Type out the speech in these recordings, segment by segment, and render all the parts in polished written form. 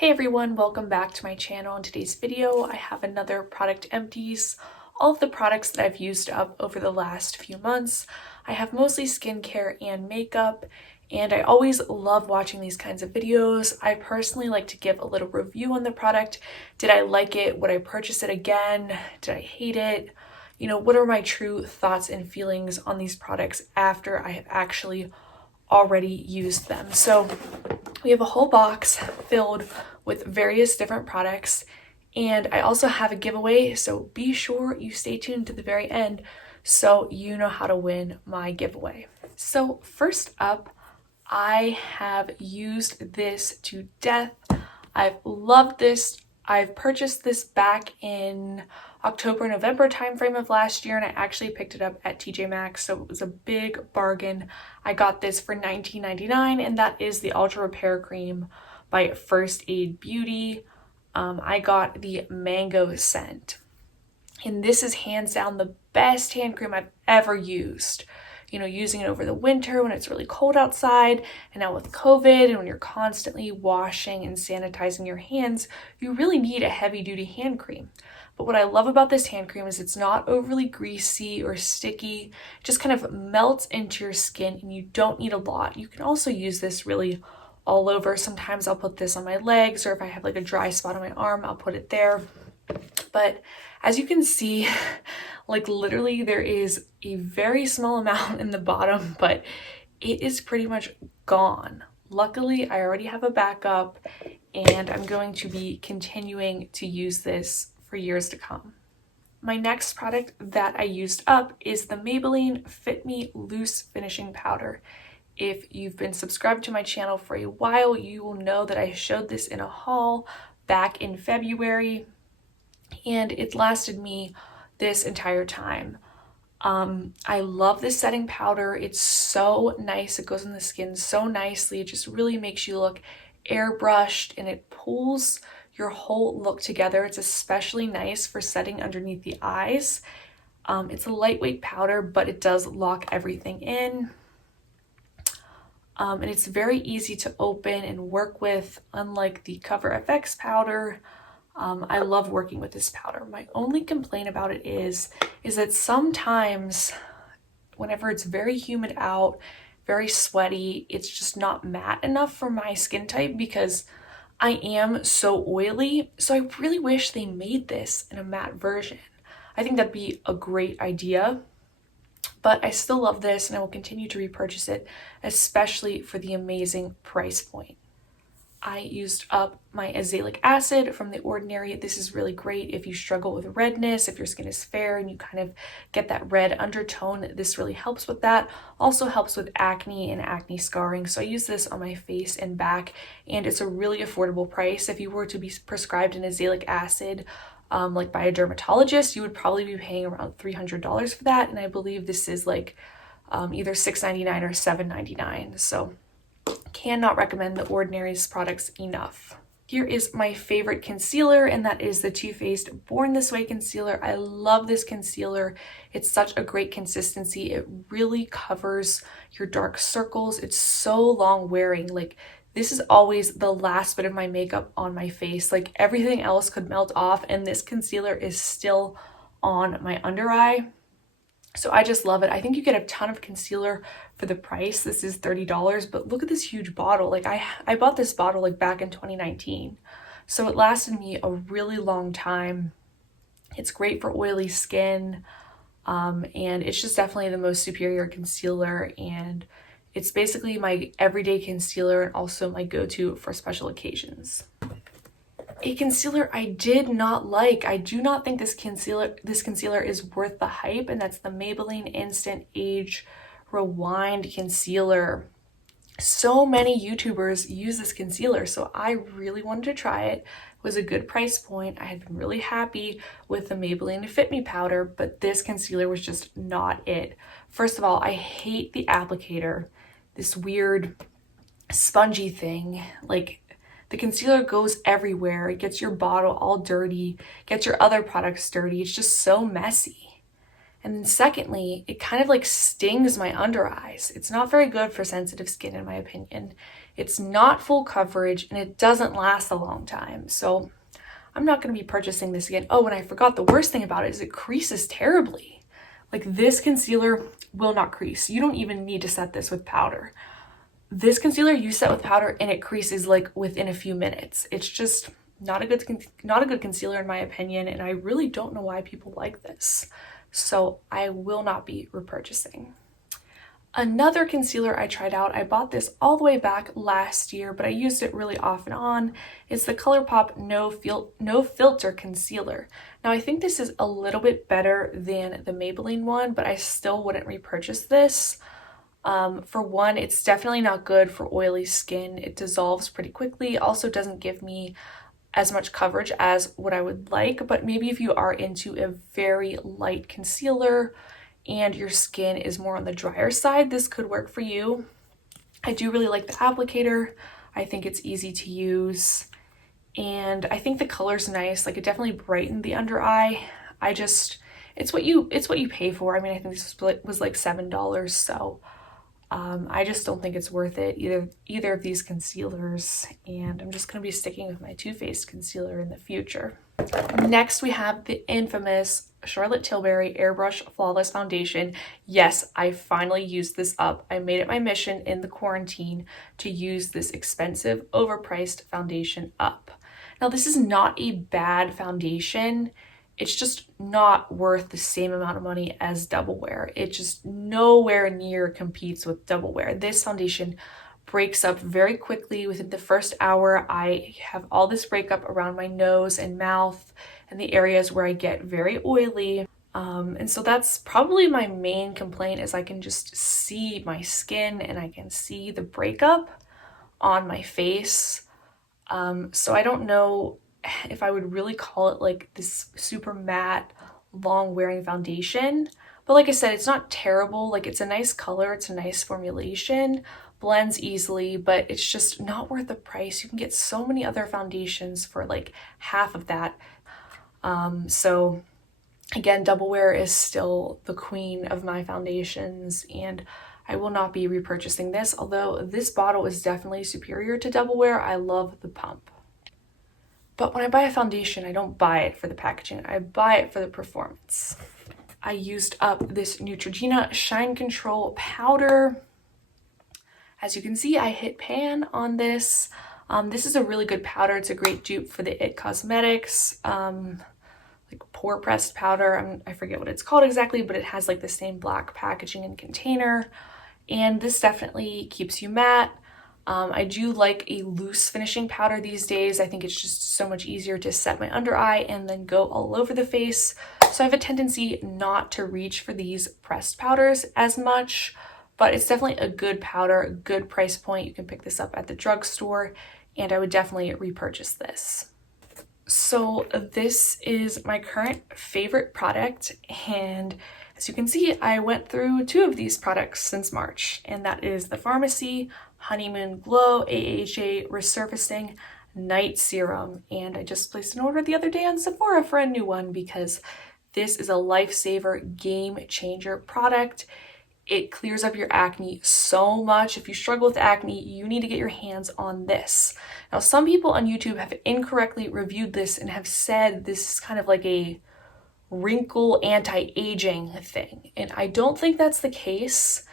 Hey everyone, welcome back to my channel. In today's video, I have another product empties. All of the products that I've used up over the last few months. I have mostly skincare and makeup, and I always love watching these kinds of videos. I personally like to give a little review on the product. Did I like it? Would I purchase it again? Did I hate it? You know, what are my true thoughts and feelings on these products after I have actually already used them? So we have a whole box filled with various different products, and I also have a giveaway, so be sure you stay tuned to the very end so you know how to win my giveaway. So first up, I have used this to death. I've loved this. I've purchased this back in October, November timeframe of last year, and I actually picked it up at TJ Maxx, so it was a big bargain. I got this for $19.99, and that is the Ultra Repair Cream by First Aid Beauty. I got the mango scent, and this is hands down the best hand cream I've ever used. You know, using it over the winter when it's really cold outside, and now with COVID and when you're constantly washing and sanitizing your hands, you really need a heavy duty hand cream. But what I love about this hand cream is it's not overly greasy or sticky. It just kind of melts into your skin, and you don't need a lot. You can also use this really all over. Sometimes I'll put this on my legs, or if I have like a dry spot on my arm, I'll put it there. But as you can see, like literally there is a very small amount in the bottom, but it is pretty much gone. Luckily, I already have a backup, and I'm going to be continuing to use this for years to come. My next product that I used up is the Maybelline Fit Me Loose Finishing Powder. If you've been subscribed to my channel for a while, you will know that I showed this in a haul back in February, and it lasted me this entire time. I love this setting powder. It's so nice. It goes in the skin so nicely. It just really makes you look airbrushed, and it pulls your whole look together. It's especially nice for setting underneath the eyes. It's a lightweight powder, but it does lock everything in. And it's very easy to open and work with, unlike the Cover FX powder. I love working with this powder. My only complaint about it is that sometimes whenever it's very humid out, very sweaty, it's just not matte enough for my skin type because I am so oily. So I really wish they made this in a matte version. I think that'd be a great idea. But I still love this, and I will continue to repurchase it, especially for the amazing price point. I used up my azelaic acid from The Ordinary. This is really great if you struggle with redness, if your skin is fair and you kind of get that red undertone. This really helps with that. Also helps with acne and acne scarring. So I use this on my face and back, and it's a really affordable price. If you were to be prescribed an azelaic acid, like by a dermatologist, you would probably be paying around $300 for that. And I believe this is like either $6.99 or $7.99. So cannot recommend The Ordinary's products enough. Here is my favorite concealer, and that is the Too Faced Born This Way concealer. I love this concealer. It's such a great consistency. It really covers your dark circles. It's so long wearing. Like, this is always the last bit of my makeup on my face. Like, everything else could melt off, and this concealer is still on my under eye. So I just love it. I think you get a ton of concealer for the price. This is $30, but look at this huge bottle. Like I bought this bottle like back in 2019. So it lasted me a really long time. It's great for oily skin. And it's just definitely the most superior concealer, and it's basically my everyday concealer and also my go-to for special occasions. A concealer I did not like. I do not think this concealer is worth the hype, and that's the Maybelline Instant Age Rewind Concealer. So many YouTubers use this concealer, so I really wanted to try it. It was a good price point. I had been really happy with the Maybelline Fit Me powder, but this concealer was just not it. First of all, I hate the applicator. This weird spongy thing. Like, the concealer goes everywhere. It gets your bottle all dirty, gets your other products dirty. It's just so messy. And then secondly, it kind of like stings my under eyes. It's not very good for sensitive skin in my opinion. It's not full coverage, and it doesn't last a long time. So I'm not going to be purchasing this again. Oh, and I forgot, the worst thing about it is it creases terribly. Like, this concealer will not crease. You don't even need to set this with powder. This concealer you set with powder and it creases like within a few minutes. It's just not a good concealer in my opinion, and I really don't know why people like this. So I will not be repurchasing. Another concealer I tried out, I bought this all the way back last year, but I used it really off and on. It's the ColourPop No Filter Concealer. Now I think this is a little bit better than the Maybelline one, but I still wouldn't repurchase this. For one, it's definitely not good for oily skin. It dissolves pretty quickly. Also doesn't give me as much coverage as what I would like, but maybe if you are into a very light concealer and your skin is more on the drier side, this could work for you. I do really like the applicator. I think it's easy to use, and I think the color's nice. Like, it definitely brightened the under eye. It's what you pay for. I mean, I think this was like $7, so I just don't think it's worth it, either of these concealers, and I'm just going to be sticking with my Too Faced concealer in the future. Next, we have the infamous Charlotte Tilbury Airbrush Flawless Foundation. Yes, I finally used this up. I made it my mission in the quarantine to use this expensive, overpriced foundation up. Now, this is not a bad foundation. It's just not worth the same amount of money as Double Wear. It just nowhere near competes with Double Wear. This foundation breaks up very quickly. Within the first hour, I have all this breakup around my nose and mouth and the areas where I get very oily. And so that's probably my main complaint, is I can just see my skin and I can see the breakup on my face. So I don't know if I would really call it like this super matte, long wearing foundation. But like I said, it's not terrible. Like, it's a nice color, it's a nice formulation, blends easily, but it's just not worth the price. You can get so many other foundations for like half of that. So again, Double Wear is still the queen of my foundations, and I will not be repurchasing this, although this bottle is definitely superior to Double Wear. I love the pump. But when I buy a foundation, I don't buy it for the packaging, I buy it for the performance. I used up this Neutrogena Shine Control powder. As you can see, I hit pan on this. This is a really good powder. It's a great dupe for the IT Cosmetics, like pore pressed powder. I forget what it's called exactly, but it has like the same black packaging and container. And this definitely keeps you matte. I do like a loose finishing powder these days. I think it's just so much easier to set my under eye and then go all over the face. So I have a tendency not to reach for these pressed powders as much, but it's definitely a good powder, good price point. You can pick this up at the drugstore, and I would definitely repurchase this. So this is my current favorite product, and as you can see, I went through 2 of these products since March, and that is the Pharmacy Honeymoon Glow AHA Resurfacing Night Serum. And I just placed an order the other day on Sephora for a new one because this is a lifesaver, game changer product. It clears up your acne so much. If you struggle with acne, you need to get your hands on this. Now, some people on YouTube have incorrectly reviewed this and have said this is kind of like a wrinkle anti-aging thing, and I don't think that's the case.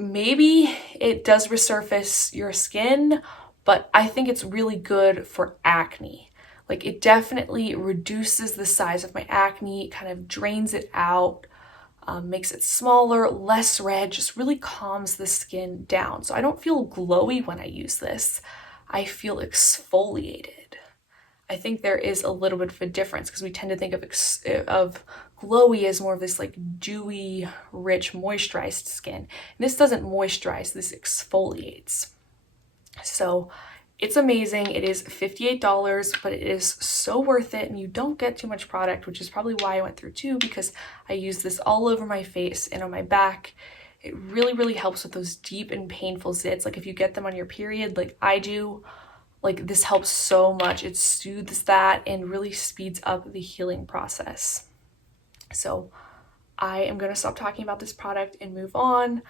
Maybe it does resurface your skin, but I think it's really good for acne. Like, it definitely reduces the size of my acne, kind of drains it out, makes it smaller, less red, just really calms the skin down. So I don't feel glowy when I use this. I feel exfoliated. I think there is a little bit of a difference because we tend to think of glowy as more of this like dewy, rich, moisturized skin. And this doesn't moisturize, this exfoliates. So it's amazing. It is $58, but it is so worth it, and you don't get too much product, which is probably why I went through 2, because I use this all over my face and on my back. It really, really helps with those deep and painful zits. Like if you get them on your period, like I do, like this helps so much. It soothes that and really speeds up the healing process. So I am going to stop talking about this product and move on,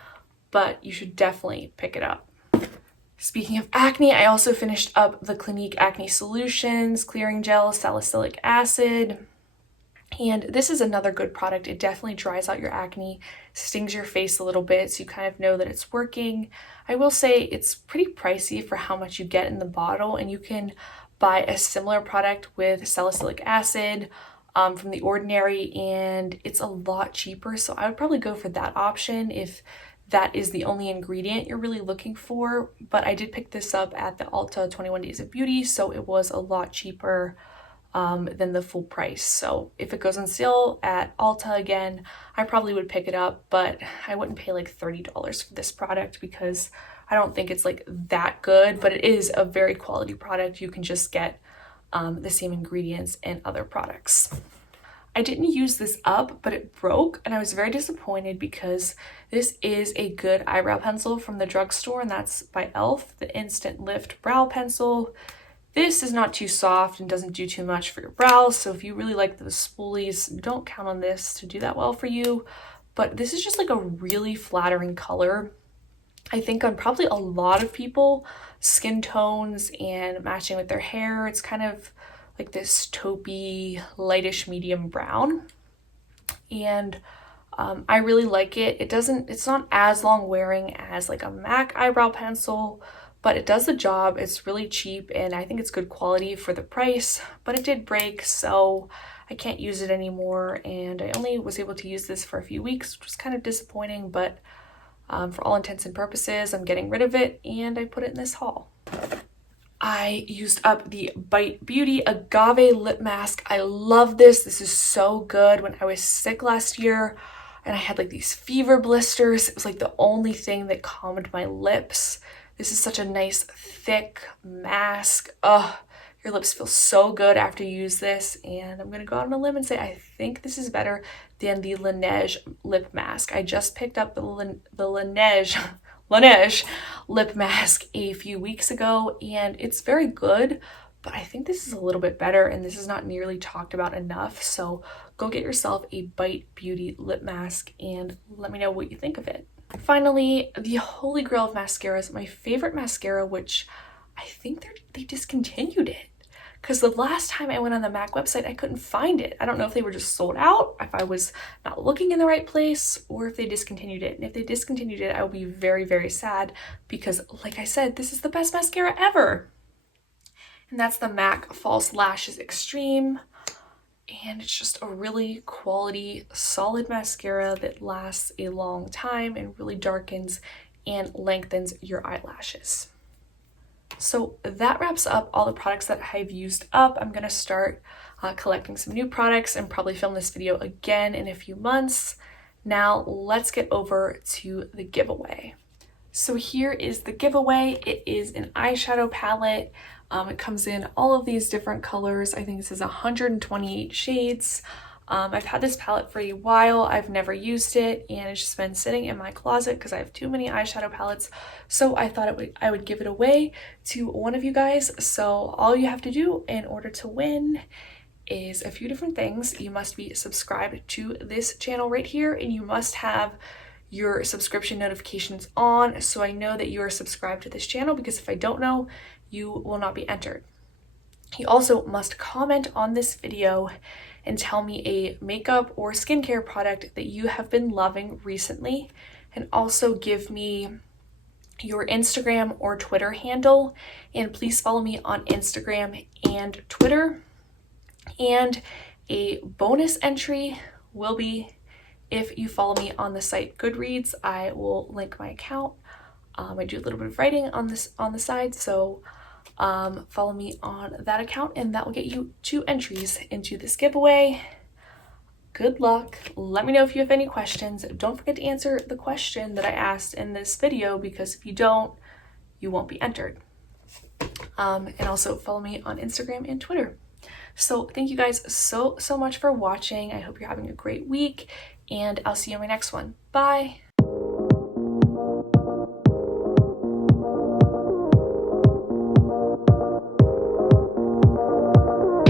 but you should definitely pick it up. Speaking of acne, I also finished up the Clinique Acne Solutions Clearing Gel Salicylic Acid. And this is another good product. It definitely dries out your acne, stings your face a little bit, so you kind of know that it's working. I will say it's pretty pricey for how much you get in the bottle, and you can buy a similar product with salicylic acid from The Ordinary, and it's a lot cheaper. So I would probably go for that option if that is the only ingredient you're really looking for. But I did pick this up at the Ulta 21 Days of Beauty, so it was a lot cheaper than the full price. So if it goes on sale at Ulta again, I probably would pick it up, but I wouldn't pay like $30 for this product because I don't think it's like that good, but it is a very quality product. You can just get the same ingredients in other products. I didn't use this up, but it broke, and I was very disappointed because this is a good eyebrow pencil from the drugstore, and that's by e.l.f., the Instant Lift Brow Pencil. This is not too soft and doesn't do too much for your brows, so if you really like those spoolies, don't count on this to do that well for you. But this is just like a really flattering color. I think on probably a lot of people, skin tones and matching with their hair, it's kind of like this taupey, lightish medium brown. And I really like it. It's not as long wearing as like a MAC eyebrow pencil, but it does the job. It's really cheap, and I think it's good quality for the price, but it did break, so I can't use it anymore, and I only was able to use this for a few weeks, which was kind of disappointing, but for all intents and purposes, I'm getting rid of it, and I put it in this haul. I used up the Bite Beauty Agave Lip Mask. I love this. This is so good. When I was sick last year and I had like these fever blisters, it was like the only thing that calmed my lips. This is such a nice, thick mask. Oh, your lips feel so good after you use this. And I'm going to go out on a limb and say I think this is better than the Laneige lip mask. I just picked up the Laneige lip mask a few weeks ago, and it's very good, but I think this is a little bit better, and this is not nearly talked about enough. So go get yourself a Bite Beauty lip mask and let me know what you think of it. Finally, the holy grail of mascaras, my favorite mascara, which I think they discontinued it. Because the last time I went on the MAC website, I couldn't find it. I don't know if they were just sold out, if I was not looking in the right place, or if they discontinued it. And if they discontinued it, I will be very, very sad because, like I said, this is the best mascara ever. And that's the MAC False Lashes Extreme. And it's just a really quality, solid mascara that lasts a long time and really darkens and lengthens your eyelashes. So that wraps up all the products that I've used up. I'm going to start collecting some new products and probably film this video again in a few months. Now let's get over to the giveaway. So here is the giveaway. It is an eyeshadow palette. It comes in all of these different colors. I think this is 128 shades. I've had this palette for a while. I've never used it, and it's just been sitting in my closet because I have too many eyeshadow palettes. So I thought I would give it away to one of you guys. So all you have to do in order to win is a few different things. You must be subscribed to this channel right here, and you must have your subscription notifications on so I know that you are subscribed to this channel, because if I don't know, you will not be entered. You also must comment on this video and tell me a makeup or skincare product that you have been loving recently, and also give me your Instagram or Twitter handle, and please follow me on Instagram and Twitter. And a bonus entry will be if you follow me on the site Goodreads. I will link my account. I do a little bit of writing on the side, so follow me on that account, and that will get you 2 entries into this giveaway. Good luck. Let me know if you have any questions. Don't forget to answer the question that I asked in this video, because if you don't, you won't be entered. And also follow me on Instagram and Twitter. So thank you guys so much for watching. I hope you're having a great week, and I'll see you on my next one. Bye.